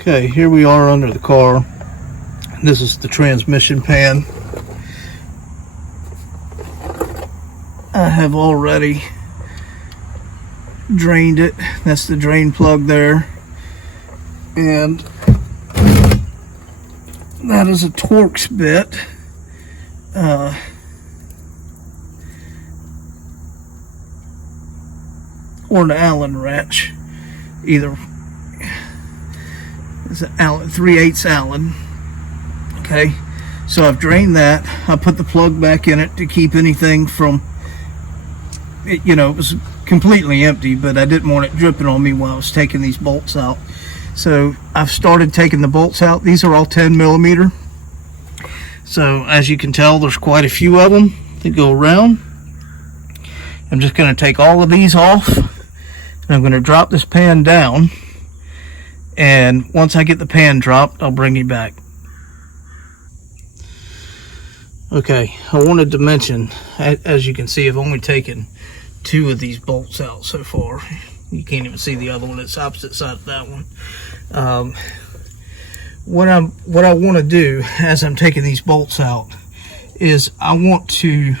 Okay, here we are under the car. This is the transmission pan. I have already drained it. That's the drain plug there. And that is a Torx bit. Or an Allen wrench. Either. It's an Allen, 3/8 Allen. Okay, so I've drained that. I put the plug back in it to keep anything from, it was completely empty, but I didn't want it dripping on me while I was taking these bolts out. So I've started taking the bolts out. These are all 10mm. So as you can tell, there's quite a few of them that go around. I'm just going to take all of these off, and I'm going to drop this pan down. And once I get the pan dropped, I'll bring you back. Okay, I wanted to mention, as you can see, I've only taken 2 of these bolts out so far. You can't even see the other one. It's opposite side of that one. What I want to do as I'm taking these bolts out is I want to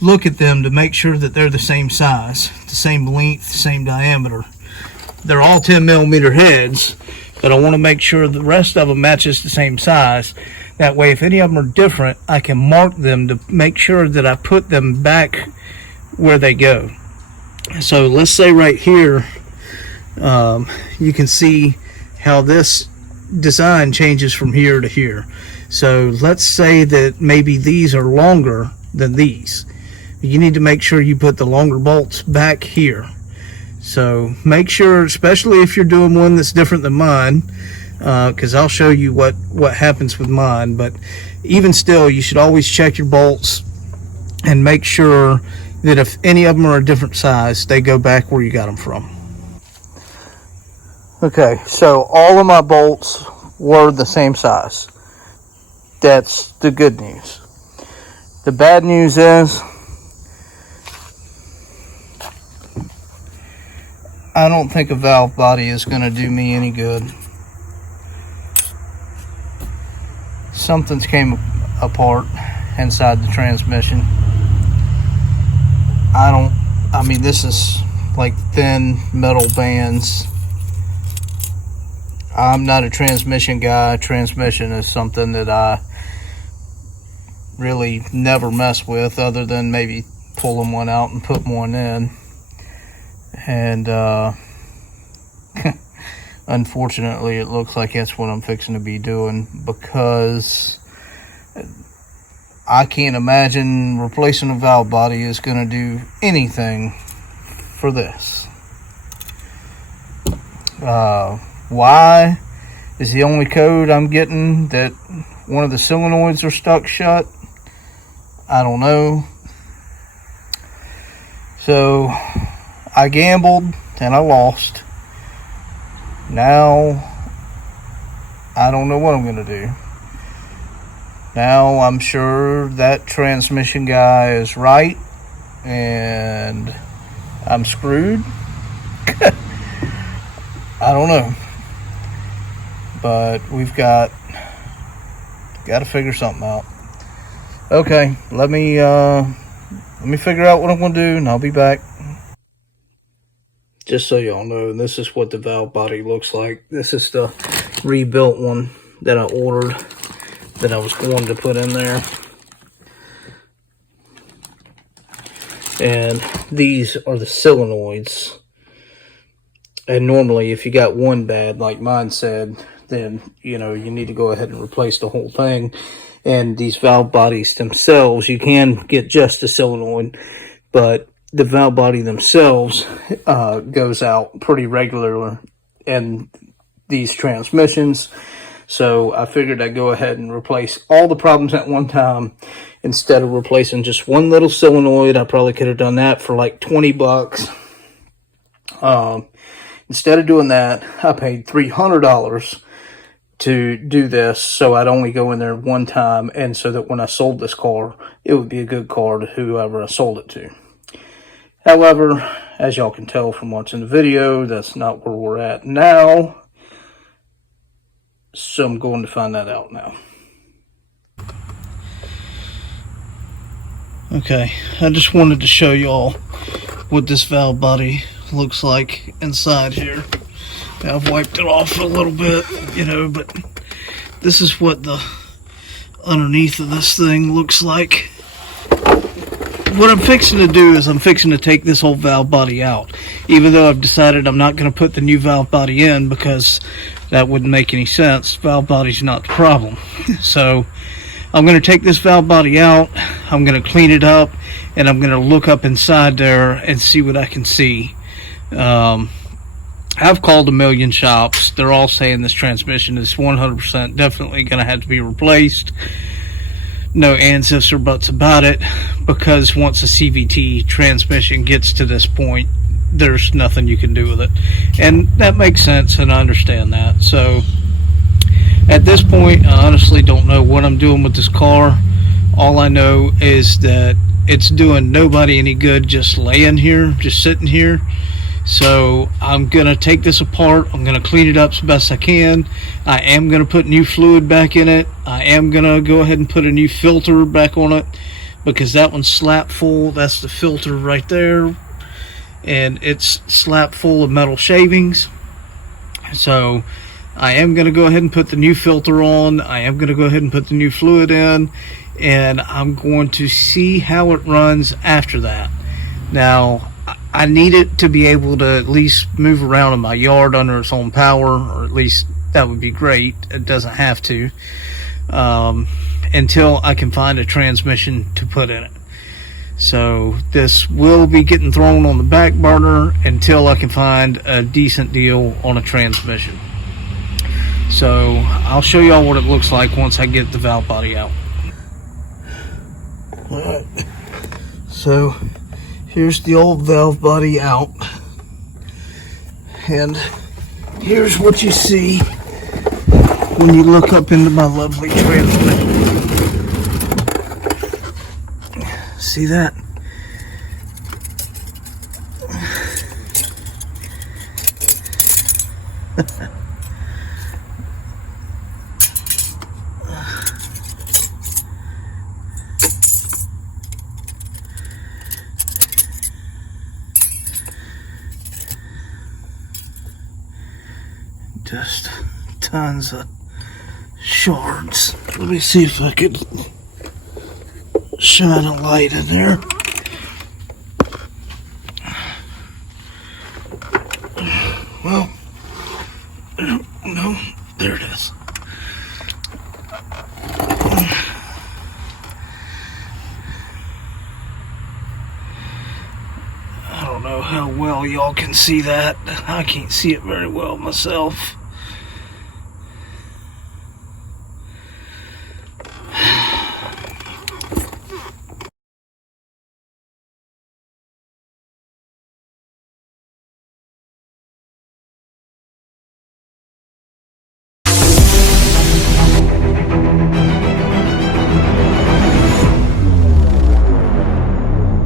look at them to make sure that they're the same size, the same length, same diameter. They're all 10mm heads, but I want to make sure the rest of them matches the same size. That way, if any of them are different, I can mark them to make sure that I put them back where they go. So let's say right here, you can see how this design changes from here to here. So let's say that maybe these are longer than these. You need to make sure you put the longer bolts back here. So make sure, especially if you're doing one that's different than mine, because I'll show you what happens with mine, but even still, you should always check your bolts and make sure that if any of them are a different size, they go back where you got them from. Okay, so all of my bolts were the same size. That's the good news. The bad news is I don't think a valve body is going to do me any good. Something's came apart inside the transmission. I mean, this is like thin metal bands. I'm not a transmission guy. Transmission is something that I really never mess with, other than maybe pulling one out and putting one in. And unfortunately, it looks like that's what I'm fixing to be doing, because I can't imagine replacing a valve body is going to do anything for this. Why is the only code I'm getting that one of the solenoids are stuck shut? I don't know. So I gambled and I lost. Now I don't know what I'm going to do. Now I'm sure that transmission guy is right and I'm screwed. I don't know. But we've got to figure something out. Okay, let me figure out what I'm going to do, and I'll be back. Just so y'all know, this is what the valve body looks like. This is the rebuilt one that I ordered, that I was going to put in there. And these are the solenoids. And normally, if you got one bad, like mine said, then, you need to go ahead and replace the whole thing. And these valve bodies themselves, you can get just a solenoid, but the valve body themselves goes out pretty regularly in these transmissions. So I figured I'd go ahead and replace all the problems at one time instead of replacing just one little solenoid. I probably could have done that for like 20 bucks. Instead of doing that, I paid $300 to do this, so I'd only go in there one time, and so that when I sold this car, it would be a good car to whoever I sold it to. However, as y'all can tell from watching the video, that's not where we're at now. So I'm going to find that out now. Okay, I just wanted to show y'all what this valve body looks like inside here. I've wiped it off a little bit, you know, but this is what the underneath of this thing looks like. What I'm fixing to do is I'm fixing to take this whole valve body out, even though I've decided I'm not going to put the new valve body in because that wouldn't make any sense. Valve body's not the problem. So I'm going to take this valve body out, I'm going to clean it up, and I'm going to look up inside there and see what I can see. I've called a million shops. They're all saying this transmission is 100% definitely going to have to be replaced. No ands, ifs, or buts about it, because once a CVT transmission gets to this point, there's nothing you can do with it. And that makes sense, and I understand that. So at this point, I honestly don't know what I'm doing with this car. All I know is that it's doing nobody any good just laying here, just sitting here. So I'm going to take this apart. I'm going to clean it up as best I can. I am going to put new fluid back in it. I am going to go ahead and put a new filter back on it, because that one's slap full. That's the filter right there. And it's slap full of metal shavings. So I am going to go ahead and put the new filter on. I am going to go ahead and put the new fluid in. And I'm going to see how it runs after that. Now, I need it to be able to at least move around in my yard under its own power, or at least that would be great. It doesn't have to, until I can find a transmission to put in it. So this will be getting thrown on the back burner until I can find a decent deal on a transmission. So I'll show y'all what it looks like once I get the valve body out. Alright, so here's the old valve body out, and here's what you see when you look up into my lovely transmission. See that? Just tons of shards. Let me see if I could shine a light in there. Well, no, there it is. I don't know how well y'all can see that. I can't see it very well myself.